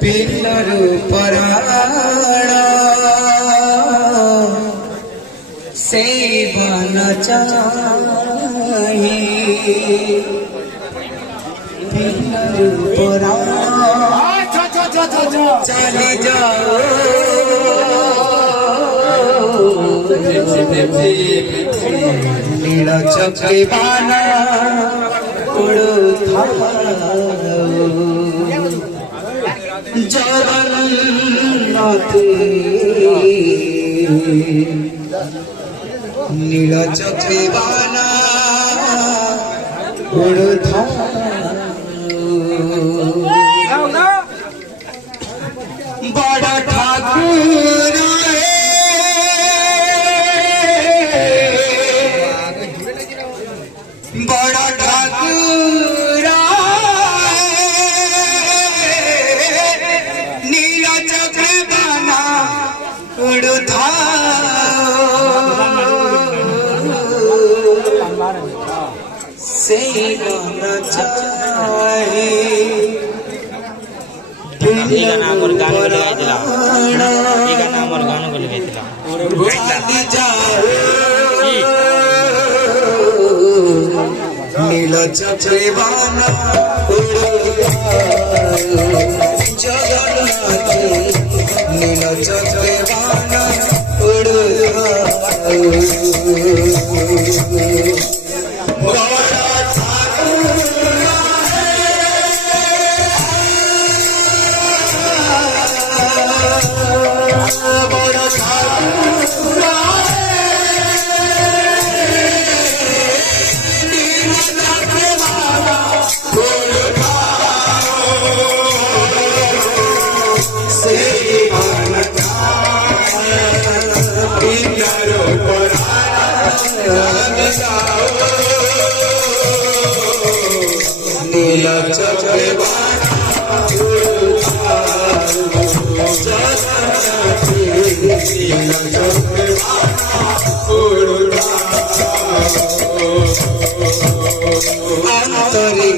पिल्लरू पराण seven चाहे पिल्लरू पराण चली जाओ नीला चक्के बाना उड़ो जगन्नाथ नीला चक्के बाना उड़ो बड़ा ठाकुर बड़ा ठाकुर नीला चक्र बाना उड़ता से गाना चाहे नीला चक्रे बाना जगन्नाथ नीला चक्रे बाना नीला चक्रे बाना अंतरी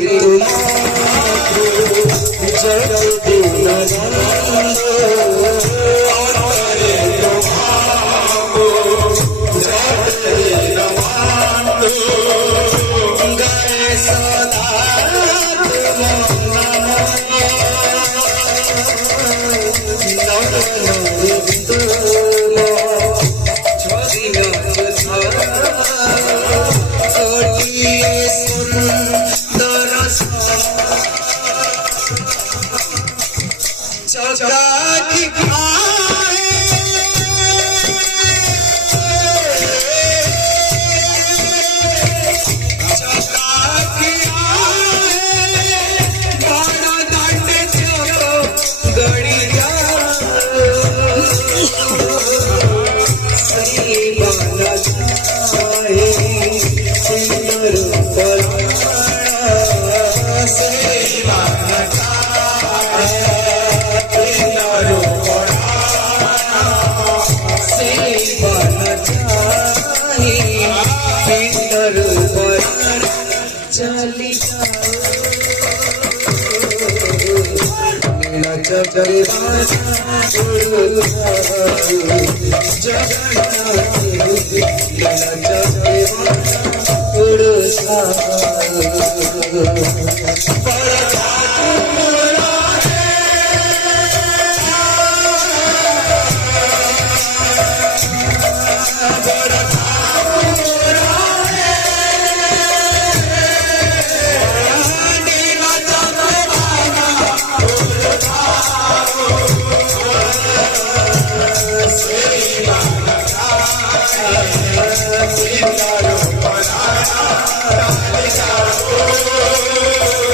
चली नीला चक्रे बाना जगन्नाथ नीला चक्रे बाना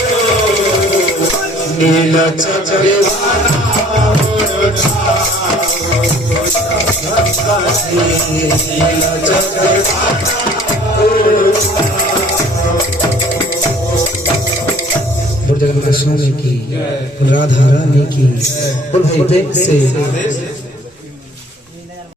नीला चक्रे बाना नीला चक्रे बाना स्वामी की राधा रानी की बोल भाई से